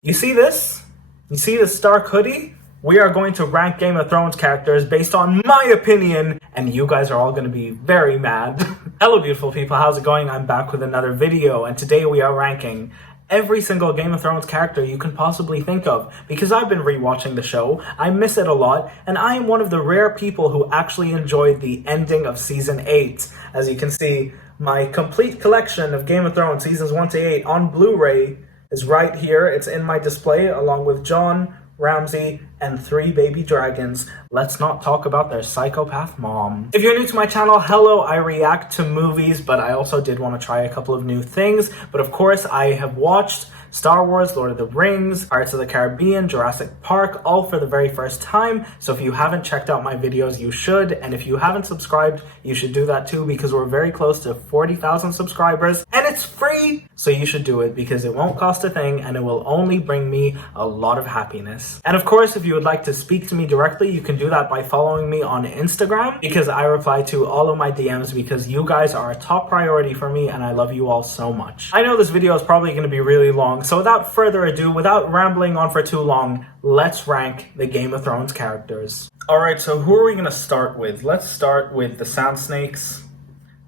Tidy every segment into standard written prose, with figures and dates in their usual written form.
You see this? You see this Stark hoodie? We are going to rank Game of Thrones characters based on my opinion, and you guys are all going to be very mad. Hello beautiful people, how's it going? I'm back with another video, and today we are ranking every single Game of Thrones character you can possibly think of, because I've been rewatching the show, I miss it a lot, and I am one of the rare people who actually enjoyed the ending of Season 8. As you can see, my complete collection of Game of Thrones Seasons 1 to 8 on Blu-ray is right here. It's in my display along with Jon, Ramsay, and 3 baby dragons. Let's not talk about their psychopath mom. If you're new to my channel, hello, I react to movies, but I also did want to try a couple of new things. But of course, I have watched Star Wars, Lord of the Rings, Pirates of the Caribbean, Jurassic Park, all for the very first time. So if you haven't checked out my videos, you should. And if you haven't subscribed, you should do that too, because we're very close to 40,000 subscribers and it's free. So you should do it because it won't cost a thing and it will only bring me a lot of happiness. And of course, if you would like to speak to me directly, you can do that by following me on Instagram, because I reply to all of my DMs because you guys are a top priority for me and I love you all so much. I know this video is probably going to be really long, so without further ado, without rambling on for too long, let's rank the Game of Thrones characters. Alright, so who are we going to start with? Let's start with the Sand Snakes.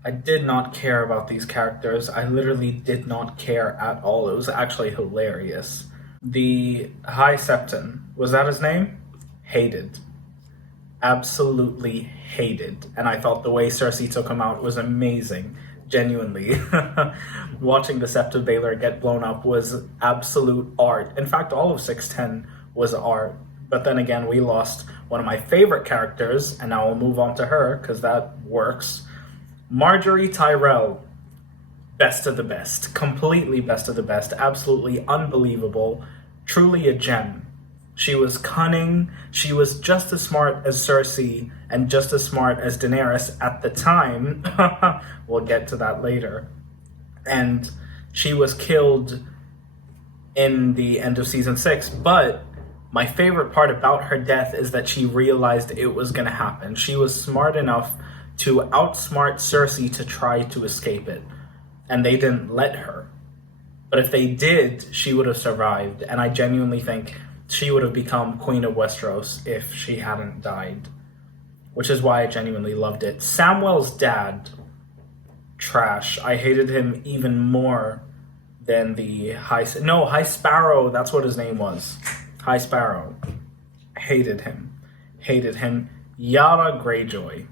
I did not care about these characters. I literally did not care at all. It was actually hilarious. The High Septon, was that his name? Hated. Absolutely hated. And I thought the way Cersei took him out was amazing. Genuinely. Watching the Sept of Baelor get blown up was absolute art. In fact, all of 610 was art. But then again, we lost one of my favorite characters, and now we'll move on to her, because that works. Marjorie Tyrell. Best of the best. Completely best of the best. Absolutely unbelievable. Truly a gem. She was cunning. She was just as smart as Cersei and just as smart as Daenerys at the time. We'll get to that later. And she was killed in the end of season 6. But my favorite part about her death is that she realized it was going to happen. She was smart enough to outsmart Cersei to try to escape it. And they didn't let her. But if they did, she would have survived. And I genuinely think she would have become Queen of Westeros if she hadn't died. Which is why I genuinely loved it. Samwell's dad, trash. I hated him even more than the High Sparrow, that's what his name was. High Sparrow. Hated him. Hated him. Yara Greyjoy.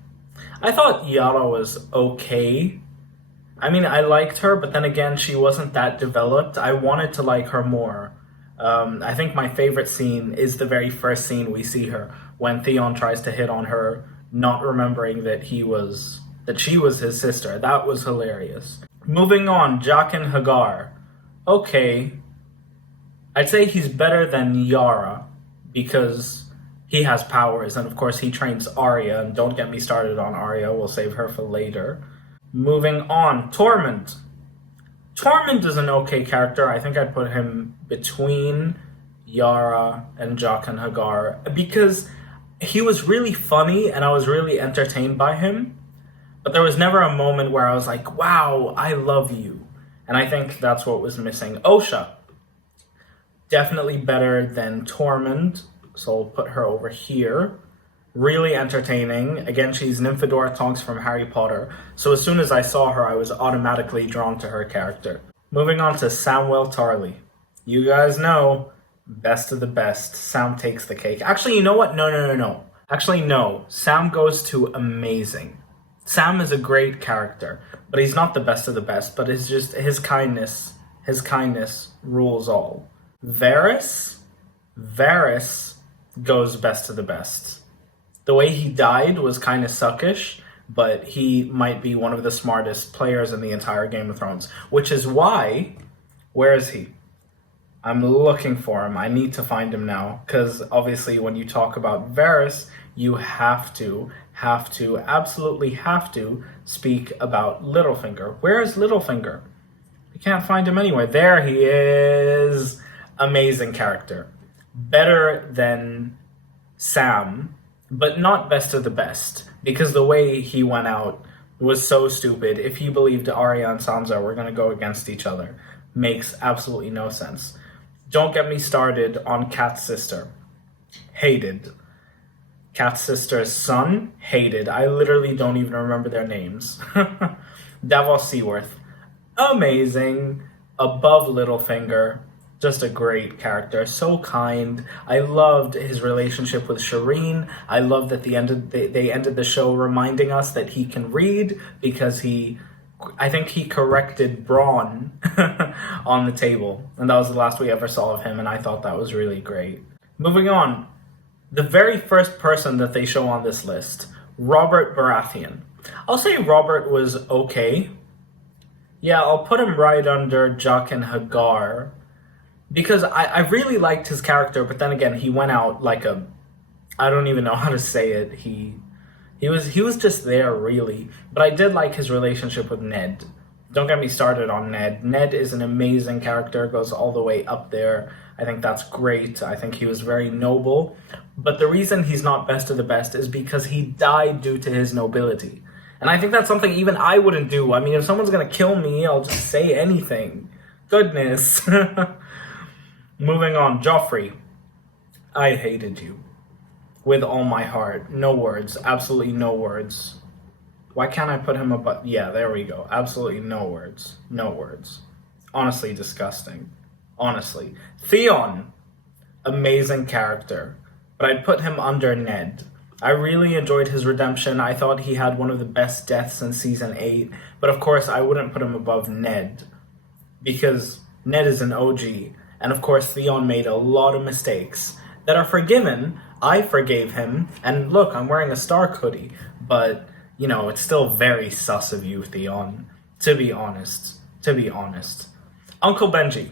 I thought Yara was okay. I mean, I liked her, but then again, she wasn't that developed. I wanted to like her more. I think my favorite scene is the very first scene we see her, when Theon tries to hit on her, not remembering that she was his sister. That was hilarious. Moving on, Jaqen H'ghar. Okay. I'd say he's better than Yara, because he has powers, and of course he trains Arya, and don't get me started on Arya, we'll save her for later. Moving on, Tormund. Tormund is an okay character. I think I'd put him between Yara and Jaqen H'ghar, because he was really funny and I was really entertained by him, but there was never a moment where I was like, wow, I love you. And I think that's what was missing. Osha. Definitely better than Tormund, so I'll put her over here. Really entertaining. Again, she's Nymphadora Tonks from Harry Potter, so as soon as I saw her, I was automatically drawn to her character. Moving on to Samwell Tarly. You guys know, best of the best. Sam takes the cake. Actually, you know what? No. Actually, no. Sam goes to amazing. Sam is a great character, but he's not the best of the best, but it's just his kindness rules all. Varys goes best of the best. The way he died was kind of suckish, but he might be one of the smartest players in the entire Game of Thrones, which is why, where is he? I'm looking for him. I need to find him now, because obviously when you talk about Varys, you absolutely have to speak about Littlefinger. Where is Littlefinger? I can't find him anywhere. There he is. Amazing character. Better than Sam, but not best of the best, because the way he went out was so stupid. If he believed Arya and Sansa were going to go against each other, makes absolutely no sense. Don't get me started on Cat's sister. Hated. Cat's sister's son? Hated. I literally don't even remember their names. Davos Seaworth. Amazing. Above Littlefinger. Just a great character. So kind. I loved his relationship with Shireen. I loved that they ended the show reminding us that he can read because I think he corrected Braun on the table. And that was the last we ever saw of him, and I thought that was really great. Moving on. The very first person that they show on this list, Robert Baratheon. I'll say Robert was okay. Yeah, I'll put him right under Jaq and Hagar. Because I really liked his character, but then again, he went out like I don't even know how to say it. He was just there, really. But I did like his relationship with Ned. Don't get me started on Ned. Ned is an amazing character, goes all the way up there. I think that's great. I think he was very noble. But the reason he's not best of the best is because he died due to his nobility. And I think that's something even I wouldn't do. I mean, if someone's going to kill me, I'll just say anything. Goodness. Moving on, Joffrey. I hated you. With all my heart. No words. Absolutely no words. Why can't I put him above? Yeah, there we go. Absolutely no words. No words. Honestly, disgusting. Honestly. Theon. Amazing character. But I'd put him under Ned. I really enjoyed his redemption. I thought he had one of the best deaths in Season 8. But of course, I wouldn't put him above Ned. Because Ned is an OG. And of course, Theon made a lot of mistakes that are forgiven. I forgave him. And look, I'm wearing a Stark hoodie. But, you know, it's still very sus of you, Theon. To be honest. To be honest. Uncle Benjen.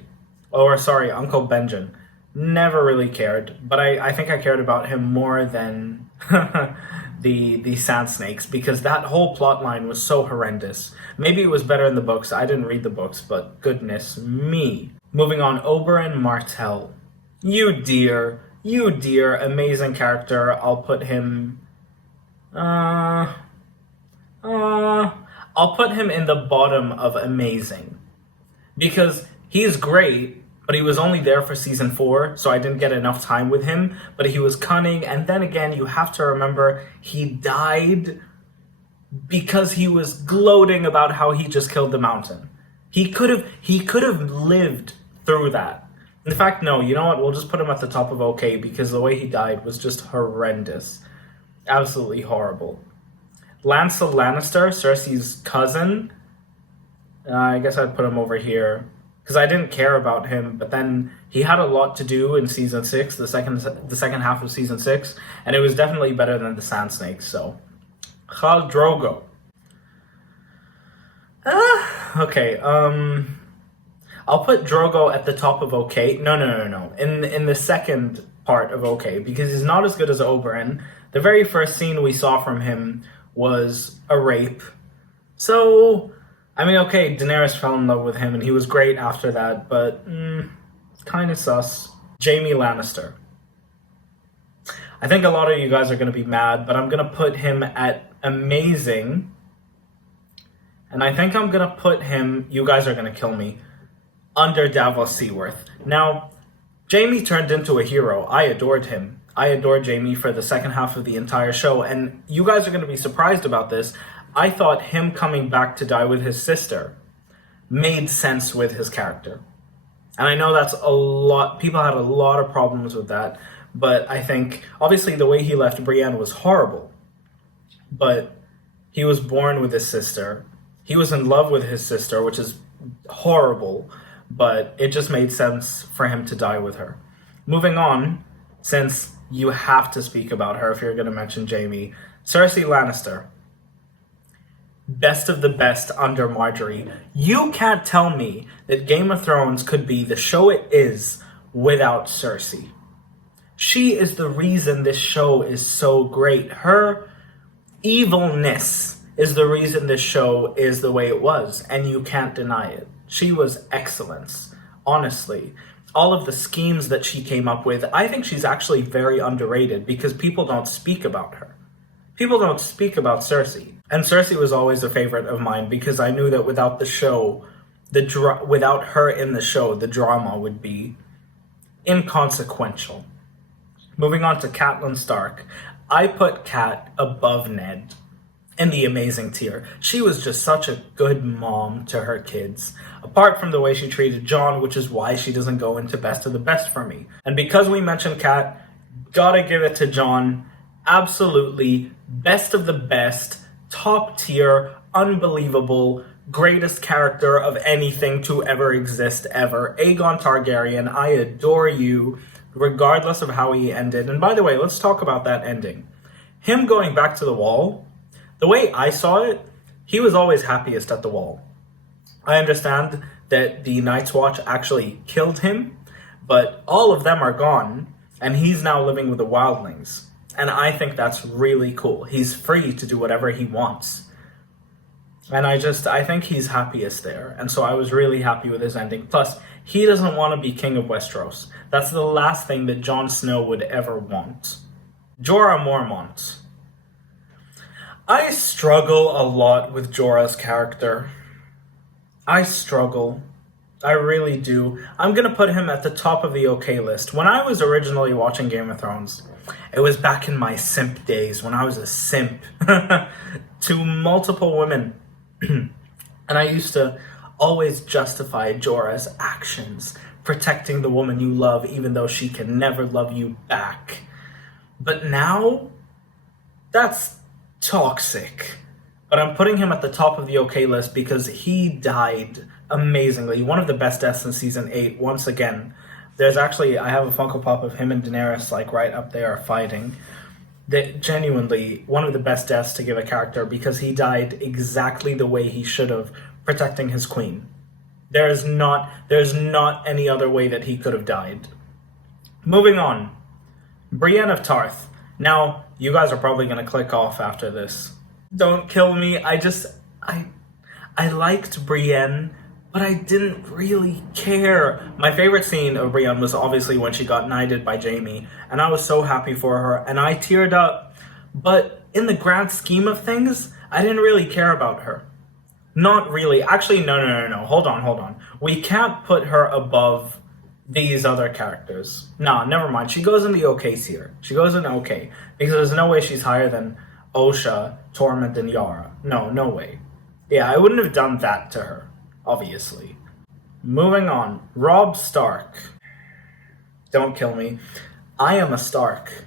Never really cared. But I think I cared about him more than the Sand Snakes. Because that whole plot line was so horrendous. Maybe it was better in the books. I didn't read the books. But goodness me. Moving on, Oberyn Martell. You dear, amazing character. I'll put him... I'll put him in the bottom of amazing. Because he's great, but he was only there for Season 4, so I didn't get enough time with him. But he was cunning, and then again, you have to remember, he died because he was gloating about how he just killed the Mountain. He could have lived through that. In fact, no, you know what? We'll just put him at the top of okay because the way he died was just horrendous. Absolutely horrible. Lancel Lannister, Cersei's cousin. I guess I'd put him over here because I didn't care about him, but then he had a lot to do in Season 6, the second half of Season 6, and it was definitely better than the Sand Snakes, so. Khal Drogo. Okay, I'll put Drogo at the top of okay. No. In the second part of okay, because he's not as good as Oberyn. The very first scene we saw from him was a rape. So, I mean, okay, Daenerys fell in love with him, and he was great after that, but kind of sus. Jaime Lannister. I think a lot of you guys are going to be mad, but I'm going to put him at amazing. And I think I'm going to put him, you guys are going to kill me, under Davos Seaworth. Now, Jaime turned into a hero. I adored him. I adored Jaime for the second half of the entire show, and you guys are going to be surprised about this. I thought him coming back to die with his sister made sense with his character. And I know that's a lot, people had a lot of problems with that, but I think, obviously the way he left Brienne was horrible, but he was born with his sister. He was in love with his sister, which is horrible, but it just made sense for him to die with her. Moving on, since you have to speak about her if you're going to mention Jaime, Cersei Lannister. Best of the best under Marjorie. You can't tell me that Game of Thrones could be the show it is without Cersei. She is the reason this show is so great. Her evilness is the reason this show is the way it was, and you can't deny it. She was excellence, honestly. All of the schemes that she came up with, I think she's actually very underrated because people don't speak about her. People don't speak about Cersei. And Cersei was always a favorite of mine because I knew that without the show, without her in the show, the drama would be inconsequential. Moving on to Catelyn Stark. I put Cat above Ned in the amazing tier. She was just such a good mom to her kids. Apart from the way she treated Jon, which is why she doesn't go into best of the best for me. And because we mentioned Cat, gotta give it to Jon. Absolutely best of the best, top tier, unbelievable, greatest character of anything to ever exist ever. Aegon Targaryen, I adore you, regardless of how he ended. And by the way, let's talk about that ending. Him going back to the Wall, the way I saw it, he was always happiest at the Wall. I understand that the Night's Watch actually killed him, but all of them are gone, and he's now living with the wildlings. And I think that's really cool. He's free to do whatever he wants. And I think he's happiest there. And so I was really happy with his ending. Plus, he doesn't want to be king of Westeros. That's the last thing that Jon Snow would ever want. Jorah Mormont. I struggle a lot with Jorah's character. I struggle. I really do. I'm going to put him at the top of the okay list. When I was originally watching Game of Thrones, it was back in my simp days when I was a simp to multiple women. And I used to always justify Jorah's actions, protecting the woman you love even though she can never love you back. But now, that's toxic. But I'm putting him at the top of the okay list because he died amazingly. One of the best deaths in season 8, once again. There's actually, I have a Funko Pop of him and Daenerys like right up there fighting. That genuinely one of the best deaths to give a character because he died exactly the way he should have, protecting his queen. There's not any other way that he could have died. Moving on. Brienne of Tarth. Now, you guys are probably going to click off after this. Don't kill me. I liked Brienne, but I didn't really care. My favorite scene of Brienne was obviously when she got knighted by Jaime, and I was so happy for her, and I teared up. But in the grand scheme of things, I didn't really care about her. Not really. Actually, no. Hold on. We can't put her above these other characters. Nah, never mind. She goes in the okay tier. She goes in okay. Because there's no way she's higher than Osha, Tormund, and Yara. No way. Yeah, I wouldn't have done that to her, obviously. Moving on. Robb Stark. Don't kill me. I am a Stark.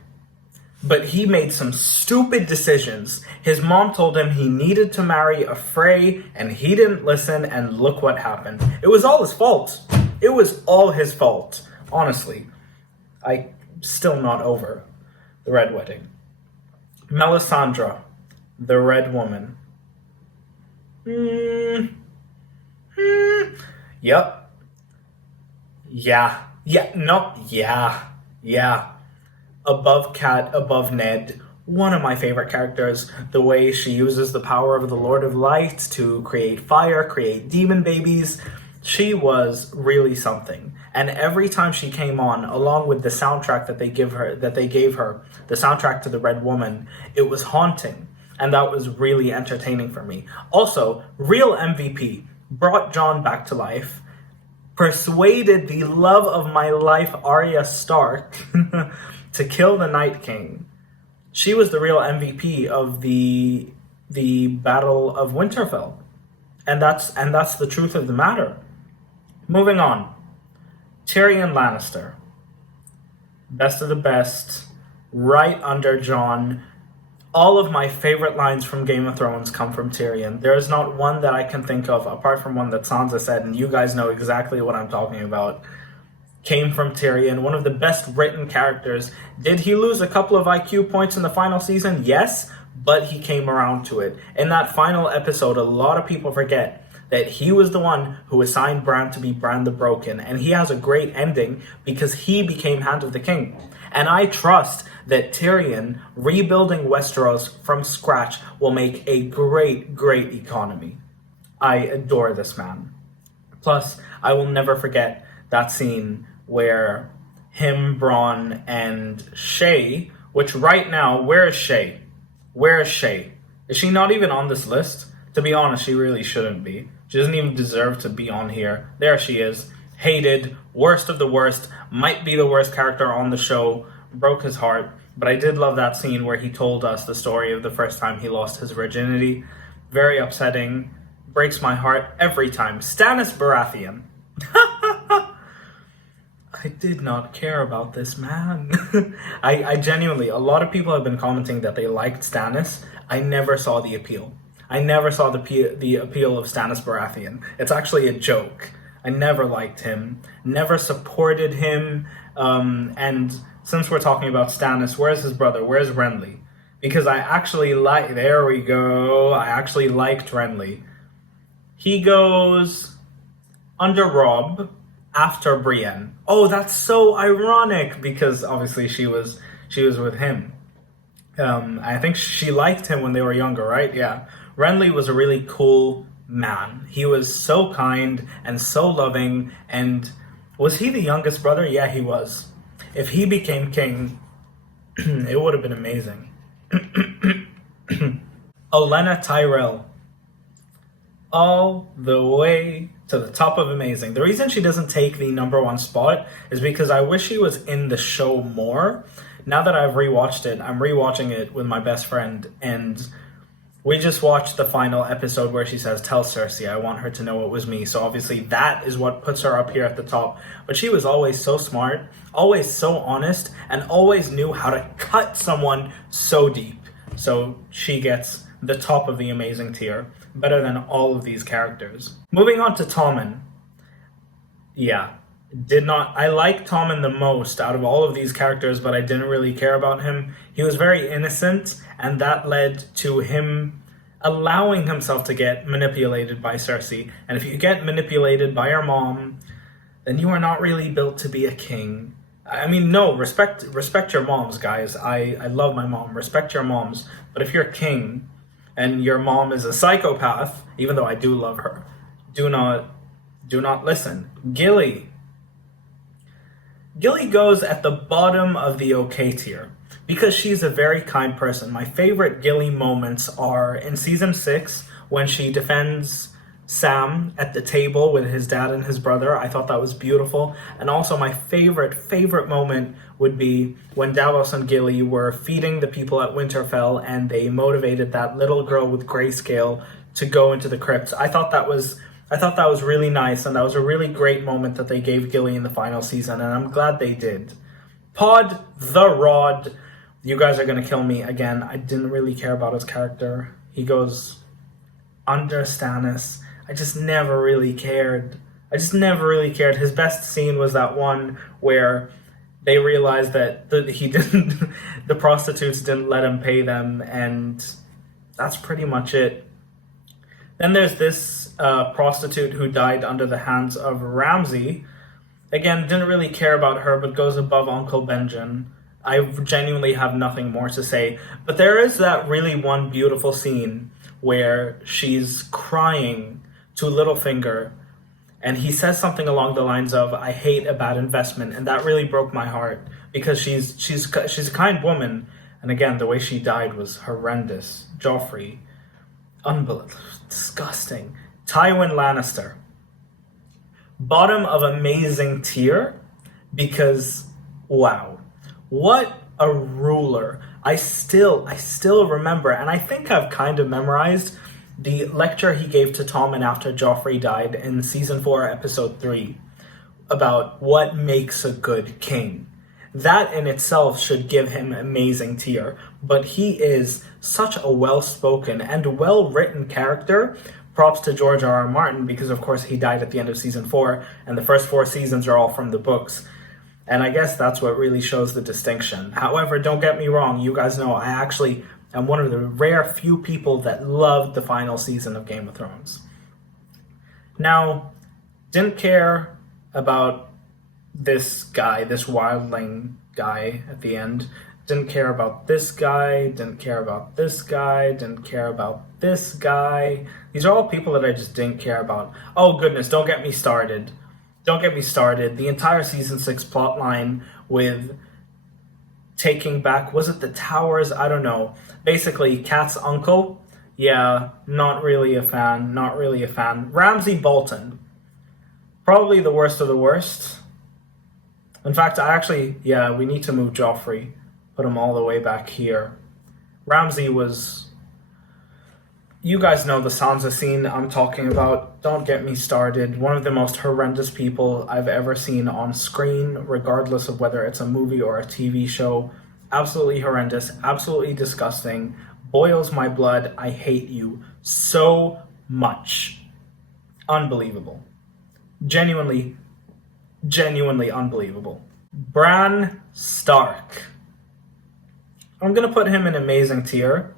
But he made some stupid decisions. His mom told him he needed to marry a Frey, and he didn't listen, and look what happened. It was all his fault. It was all his fault. Honestly. I'm still not over the Red Wedding. Melisandre, the Red Woman. Yep. Yeah. Above Cat, above Ned. One of my favorite characters. The way she uses the power of the Lord of Light to create fire, create demon babies. She was really something. And every time she came on, along with the soundtrack that they gave her, the soundtrack to the Red Woman, it was haunting. And that was really entertaining for me. Also, real MVP, brought Jon back to life, persuaded the love of my life, Arya Stark, to kill the Night King. She was the real MVP of the Battle of Winterfell. And that's the truth of the matter. Moving on. Tyrion Lannister. Best of the best. Right under Jon. All of my favorite lines from Game of Thrones come from Tyrion. There is not one that I can think of, apart from one that Sansa said, and you guys know exactly what I'm talking about, came from Tyrion. One of the best written characters. Did he lose a couple of IQ points in the final season? Yes, but he came around to it. In that final episode, a lot of people forget that he was the one who assigned Bran to be Bran the Broken, and he has a great ending because he became Hand of the King. And I trust that Tyrion rebuilding Westeros from scratch will make a great, great economy. I adore this man. Plus, I will never forget that scene where him, Bronn, and Shay, which right now, where is Shay? Where is Shay? Is she not even on this list? To be honest, she really shouldn't be. She doesn't even deserve to be on here. There she is. Hated, worst of the worst, might be the worst character on the show, broke his heart. But I did love that scene where he told us the story of the first time he lost his virginity. Very upsetting. Breaks my heart every time. Stannis Baratheon. I did not care about this man. I genuinely, a lot of people have been commenting that they liked Stannis. I never saw the appeal. I never saw the appeal of Stannis Baratheon. It's actually a joke. I never liked him. Never supported him. And since we're talking about Stannis, where's his brother? Where's Renly? Because I actually there we go. I actually liked Renly. He goes under Robb after Brienne. Oh, that's so ironic because obviously she was with him. I think she liked him when they were younger, right? Yeah. Renly was a really cool man. He was so kind and so loving. And was he the youngest brother? Yeah, he was. If he became king, it would have been amazing. Olenna Tyrell. All the way to the top of amazing. The reason she doesn't take the #1 spot is because I wish she was in the show more. Now that I've rewatched it, I'm rewatching it with my best friend, and we just watched the final episode where she says, "Tell Cersei, I want her to know it was me." So obviously that is what puts her up here at the top. But she was always so smart, always so honest, and always knew how to cut someone so deep. So she gets the top of the amazing tier, better than all of these characters. Moving on to Tommen. Yeah, I like Tommen the most out of all of these characters, but I didn't really care about him. He was very innocent, and that led to him allowing himself to get manipulated by Cersei. And if you get manipulated by your mom, then you are not really built to be a king. I mean, no, respect your moms, guys. I love my mom. Respect your moms. But if you're a king and your mom is a psychopath, even though I do love her, do not listen. Gilly goes at the bottom of the okay tier because she's a very kind person. My favorite Gilly moments are in season 6 when she defends Sam at the table with his dad and his brother. I thought that was beautiful. And also my favorite moment would be when Davos and Gilly were feeding the people at Winterfell and they motivated that little girl with grayscale to go into the crypts. I thought that was really nice, and that was a really great moment that they gave Gilly in the final season, and I'm glad they did. Pod the Rod. You guys are going to kill me again. I didn't really care about his character. He goes under Stannis. I just never really cared. His best scene was that one where they realized that the prostitutes didn't let him pay them, and that's pretty much it. Then there's this prostitute who died under the hands of Ramsay. Again, didn't really care about her, but goes above Uncle Benjen. I genuinely have nothing more to say. But there is that really one beautiful scene where she's crying to Littlefinger, and he says something along the lines of, "I hate a bad investment," and that really broke my heart because she's a kind woman, and again, the way she died was horrendous. Joffrey, unbelievable, disgusting. Tywin Lannister, bottom of amazing tier because wow, what a ruler. I still remember, and I think I've kind of memorized the lecture he gave to Tommen after Joffrey died in season 4, episode 3, about what makes a good king. That in itself should give him amazing tier, but he is such a well-spoken and well-written character. Props to George R.R. Martin, because of course he died at the end of season 4, and the first 4 seasons are all from the books. And I guess that's what really shows the distinction. However, don't get me wrong, you guys know I actually am one of the rare few people that loved the final season of Game of Thrones. Now, didn't care about this guy, this wildling guy at the end. Didn't care about this guy, didn't care about this guy, didn't care about this guy. These are all people that I just didn't care about. Oh goodness, don't get me started. The entire season 6 plotline with taking back, was it the towers? I don't know. Basically, Kat's uncle. Yeah, not really a fan. Ramsay Bolton. Probably the worst of the worst. In fact, we need to move Joffrey. Put him all the way back here. Ramsay was... You guys know the Sansa scene I'm talking about. Don't get me started. One of the most horrendous people I've ever seen on screen, regardless of whether it's a movie or a TV show. Absolutely horrendous. Absolutely disgusting. Boils my blood. I hate you so much. Unbelievable. Genuinely unbelievable. Bran Stark. I'm going to put him in amazing tier.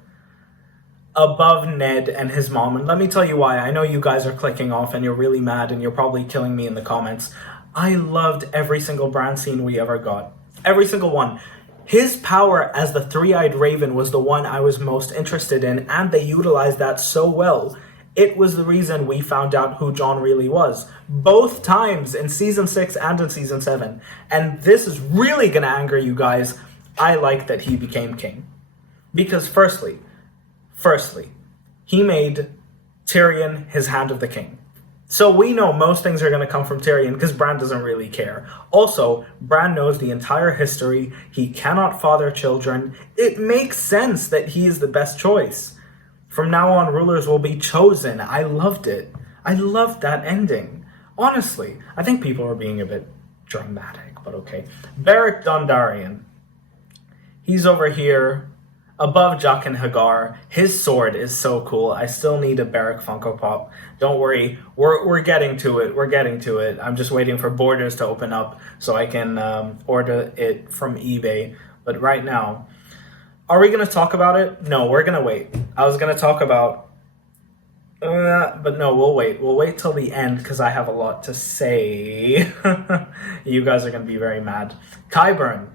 Above Ned and his mom. And let me tell you why. I know you guys are clicking off and you're really mad and you're probably killing me in the comments. I loved every single Bran scene we ever got. Every single one. His power as the three-eyed raven was the one I was most interested in, and they utilized that so well. It was the reason we found out who Jon really was. Both times, in Season 6 and in Season 7. And this is really going to anger you guys. I like that he became king. Because firstly, he made Tyrion his Hand of the King. So we know most things are going to come from Tyrion because Bran doesn't really care. Also, Bran knows the entire history. He cannot father children. It makes sense that he is the best choice. From now on, rulers will be chosen. I loved it. I loved that ending. Honestly, I think people are being a bit dramatic, but okay. Beric Dondarrion. He's over here. Above Jaqen H'ghar. His sword is so cool. I still need a Beric Funko Pop. Don't worry. We're getting to it. We're getting to it. I'm just waiting for Borders to open up so I can order it from eBay. But right now, are we going to talk about it? No, we're going to wait. I was going to talk about... but no, we'll wait. We'll wait till the end because I have a lot to say. You guys are going to be very mad. Qyburn.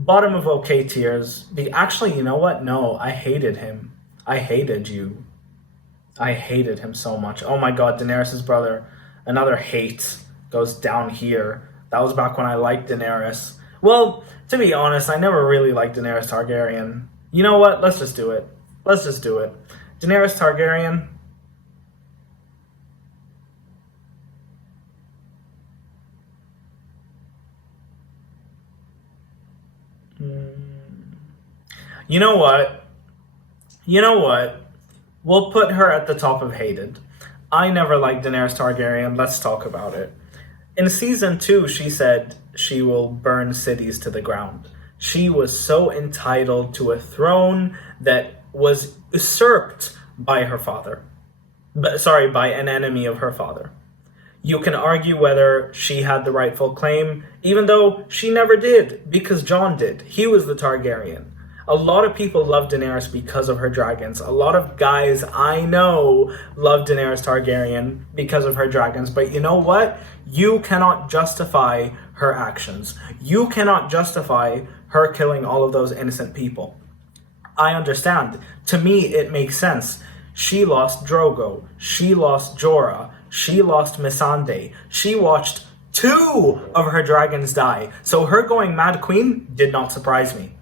Bottom of okay tiers. Actually, you know what? No, I hated him. I hated you. I hated him so much. Oh my god, Daenerys' brother. Another hate goes down here. That was back when I liked Daenerys. Well, to be honest, I never really liked Daenerys Targaryen. You know what? Let's just do it. Let's just do it. Daenerys Targaryen. You know what? You know what? We'll put her at the top of hated. I never liked Daenerys Targaryen. Let's talk about it. In Season 2, she said she will burn cities to the ground. She was so entitled to a throne that was usurped by her father. By an enemy of her father. You can argue whether she had the rightful claim, even though she never did, because Jon did. He was the Targaryen. A lot of people love Daenerys because of her dragons. A lot of guys I know love Daenerys Targaryen because of her dragons. But you know what? You cannot justify her actions. You cannot justify her killing all of those innocent people. I understand. To me, it makes sense. She lost Drogo. She lost Jorah. She lost Missandei. She watched 2 of her dragons die. So her going Mad Queen did not surprise me.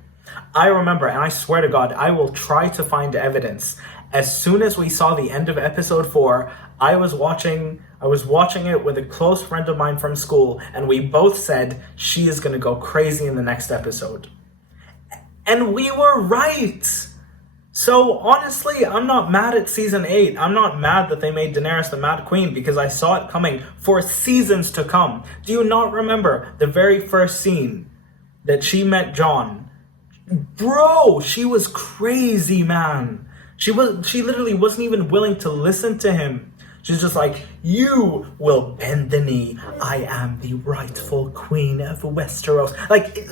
I remember, and I swear to God, I will try to find evidence. As soon as we saw the end of episode 4, I was watching it with a close friend of mine from school, and we both said she is going to go crazy in the next episode. And we were right. So honestly, I'm not mad at Season 8. I'm not mad that they made Daenerys the Mad Queen because I saw it coming for seasons to come. Do you not remember the very first scene that she met Jon? Bro, she was crazy, man. She literally wasn't even willing to listen to him. She's just like, you will bend the knee. I am the rightful queen of Westeros. Like,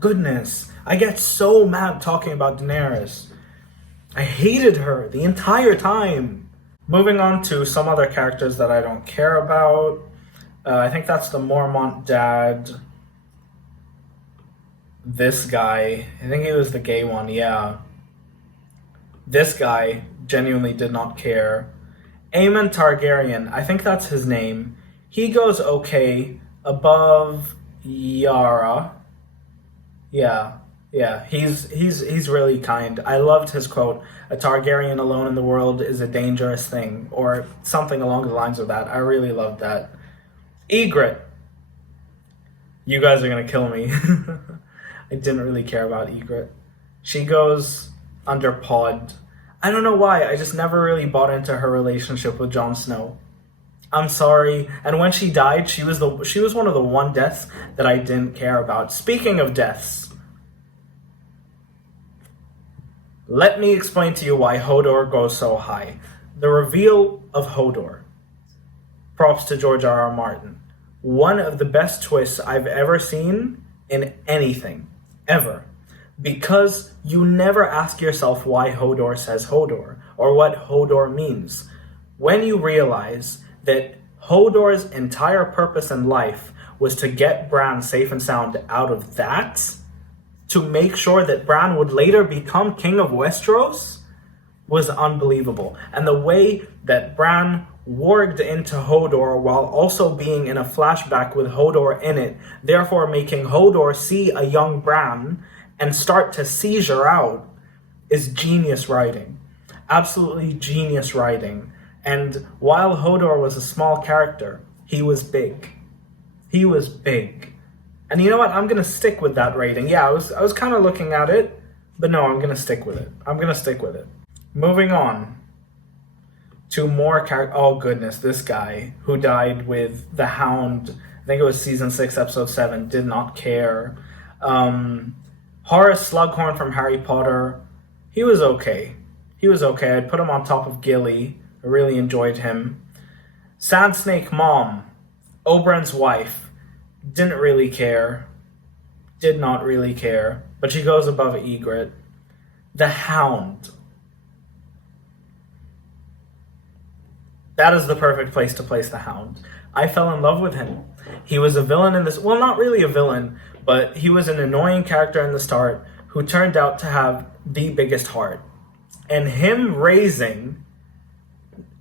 goodness. I get so mad talking about Daenerys. I hated her the entire time. Moving on to some other characters that I don't care about. I think that's the Mormont dad. This guy, I think he was the gay one, yeah. This guy genuinely did not care. Aemon Targaryen, I think that's his name. He goes okay above Yara. Yeah, he's really kind. I loved his quote, "A Targaryen alone in the world is a dangerous thing," or something along the lines of that. I really loved that. Ygritte. You guys are gonna kill me. I didn't really care about Ygritte. She goes under Pod. I don't know why, I just never really bought into her relationship with Jon Snow. I'm sorry. And when she died, she was one of the one deaths that I didn't care about. Speaking of deaths, let me explain to you why Hodor goes so high. The reveal of Hodor. Props to George R. R. Martin. One of the best twists I've ever seen in anything. Ever. Because you never ask yourself why Hodor says Hodor, or what Hodor means. When you realize that Hodor's entire purpose in life was to get Bran safe and sound out of that, to make sure that Bran would later become King of Westeros, was unbelievable. And the way that Bran warged into Hodor while also being in a flashback with Hodor in it, therefore making Hodor see a young Bran and start to seizure out, is genius writing. Absolutely genius writing. And while Hodor was a small character, he was big. He was big. And you know what? I'm going to stick with that rating. Yeah, I was kind of looking at it, but no, I'm going to stick with it. I'm going to stick with it. Moving on to more character. Oh, goodness, this guy who died with the Hound. I think it was season 6, episode 7. Did not care. Horace Slughorn from Harry Potter. He was okay. He was okay. I'd put him on top of Gilly. I really enjoyed him. Sand Snake Mom, Oberyn's wife, didn't really care. Did not really care. But she goes above Ygritte. The Hound. That is the perfect place to place the Hound. I fell in love with him. He was a villain in this. Well, not really a villain, but he was an annoying character in the start who turned out to have the biggest heart. And him raising...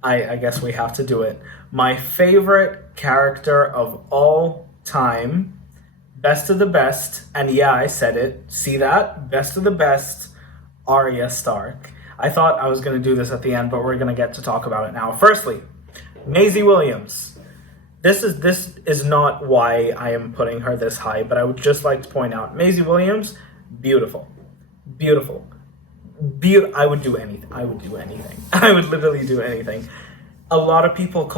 I guess we have to do it. My favorite character of all time, best of the best, and yeah, I said it. See that? Best of the best, Arya Stark. I thought I was going to do this at the end, but we're going to get to talk about it now. Firstly, Maisie Williams. This is not why I am putting her this high, but I would just like to point out, Maisie Williams, beautiful. Beautiful. I would do anything. I would do anything. I would literally do anything. A lot of people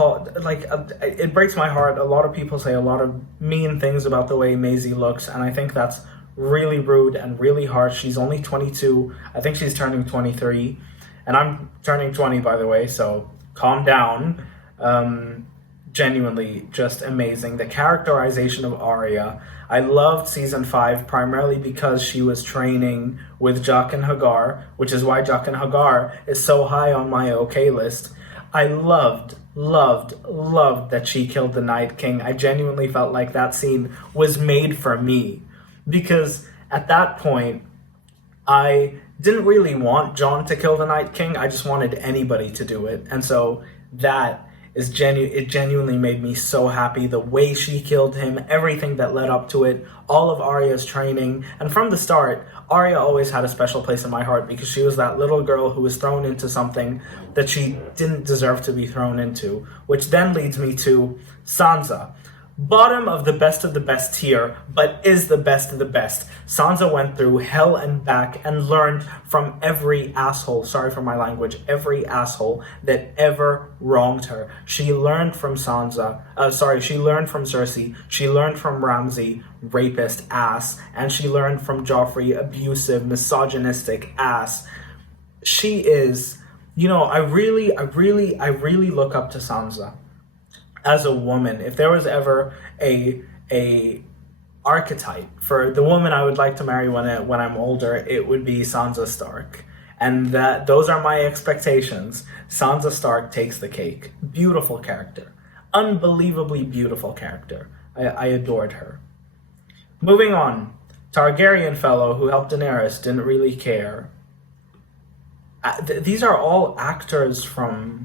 it breaks my heart. A lot of people say a lot of mean things about the way Maisie looks, and I think that's really rude and really harsh. She's only 22. I think she's turning 23, and I'm turning 20, by the way, so calm down. Genuinely just amazing. The characterization of Arya. I loved season 5 primarily because she was training with Jaqen H'ghar, which is why Jaqen H'ghar is so high on my okay list. I loved that she killed the Night King. I genuinely felt like that scene was made for me, because at that point, I didn't really want Jon to kill the Night King. I just wanted anybody to do it. And so that is it genuinely made me so happy. The way she killed him, everything that led up to it, all of Arya's training. And from the start, Arya always had a special place in my heart because she was that little girl who was thrown into something that she didn't deserve to be thrown into, which then leads me to Sansa. Bottom of the best tier, but is the best of the best. Sansa went through hell and back and learned from every asshole, sorry for my language, every asshole that ever wronged her. She learned from she learned from Cersei, she learned from Ramsay, rapist ass, and she learned from Joffrey, abusive, misogynistic ass. She is, I really look up to Sansa. As a woman, if there was ever a archetype for the woman I would like to marry when I'm older, it would be Sansa Stark. And those are my expectations. Sansa Stark takes the cake. Beautiful character. Unbelievably beautiful character. I adored her. Moving on. Targaryen fellow who helped Daenerys, didn't really care. These are all actors from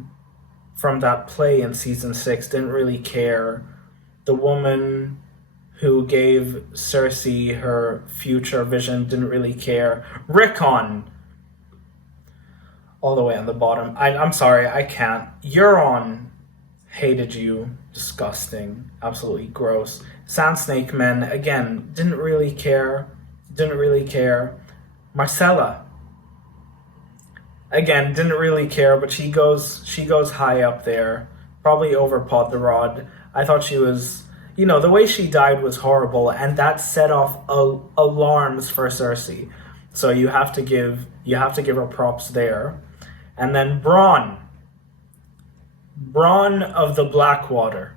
that play in season 6, didn't really care. The woman who gave Cersei her future vision, didn't really care. Rickon, all the way on the bottom. I'm sorry, I can't. Euron, Hated you. Disgusting. Absolutely gross. Sand Snake Men, again, didn't really care. Didn't really care. Marcella. Again, didn't really care, but she goes high up there. Probably over Pod the Rod. I thought she was, the way she died was horrible, and that set off alarms for Cersei. So you have to give her props there. And then Bronn of the Blackwater.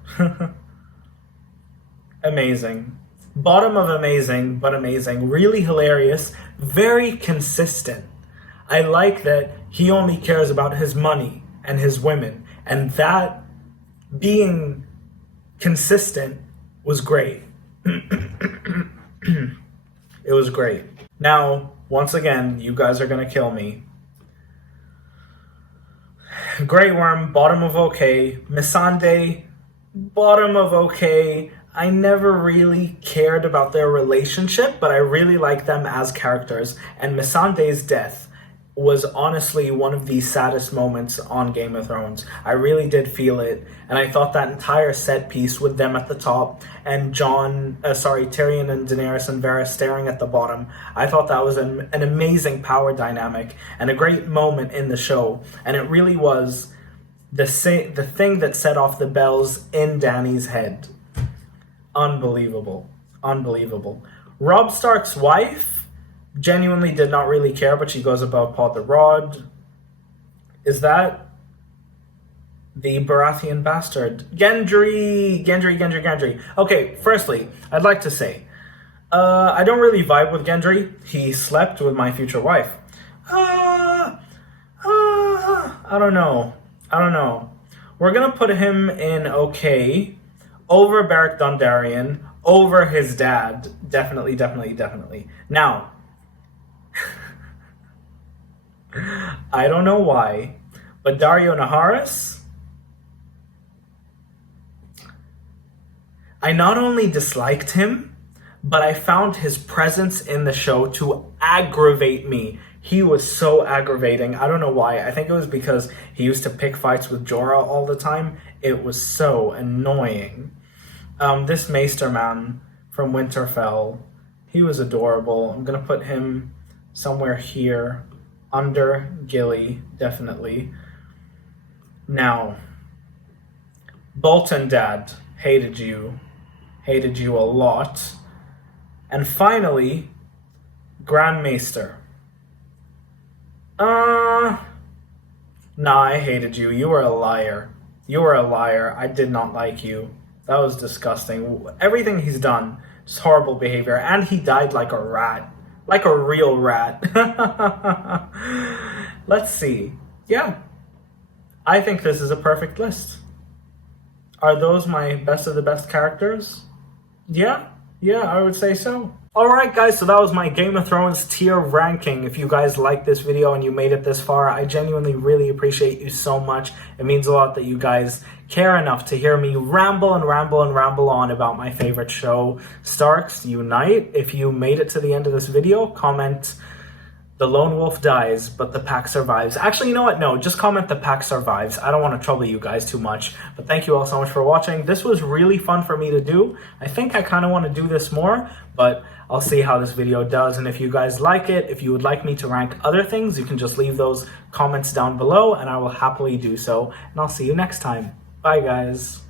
Amazing. Bottom of amazing, but amazing. Really hilarious. Very consistent. I like that he only cares about his money and his women. And that being consistent was great. It was great. Now, once again, you guys are going to kill me. Grey Worm, bottom of okay. Missandei, bottom of okay. I never really cared about their relationship, but I really like them as characters. And Missandei's death was honestly one of the saddest moments on Game of Thrones. I really did feel it, and I thought that entire set piece with them at the top and Tyrion and Daenerys and Varys staring at the bottom, I thought that was an amazing power dynamic and a great moment in the show, and it really was the thing that set off the bells in Dany's head. Unbelievable. Robb Stark's wife, genuinely did not really care, but she goes above Pod the Rod. Is that the Baratheon bastard? Gendry. Okay, firstly, I'd like to say, I don't really vibe with Gendry. He slept with my future wife. I don't know. We're gonna put him in okay, over Beric Dondarrion, over his dad. Definitely. Now, I don't know why, but Daario Naharis, I not only disliked him, but I found his presence in the show to aggravate me. He was so aggravating. I don't know why. I think it was because he used to pick fights with Jorah all the time. It was so annoying. This Maester man from Winterfell, he was adorable. I'm gonna put him somewhere here. Under Gilly, definitely. Now, Bolton Dad, hated you a lot. And finally, Grand Maester. Nah, I hated you. You were a liar. I did not like you. That was disgusting. Everything he's done, just horrible behavior. And he died like a rat. Like a real rat. Let's see. Yeah. I think this is a perfect list. Are those my best of the best characters? Yeah, I would say so. Alright guys, so that was my Game of Thrones tier ranking. If you guys liked this video and you made it this far, I genuinely really appreciate you so much. It means a lot that you guys care enough to hear me ramble on about my favorite show, Starks Unite. If you made it to the end of this video, comment the lone wolf dies, but the pack survives. Actually, you know what? No, just comment the pack survives. I don't want to trouble you guys too much. But thank you all so much for watching. This was really fun for me to do. I think I kind of want to do this more, but I'll see how this video does. And if you guys like it, if you would like me to rank other things, you can just leave those comments down below and I will happily do so. And I'll see you next time. Bye, guys.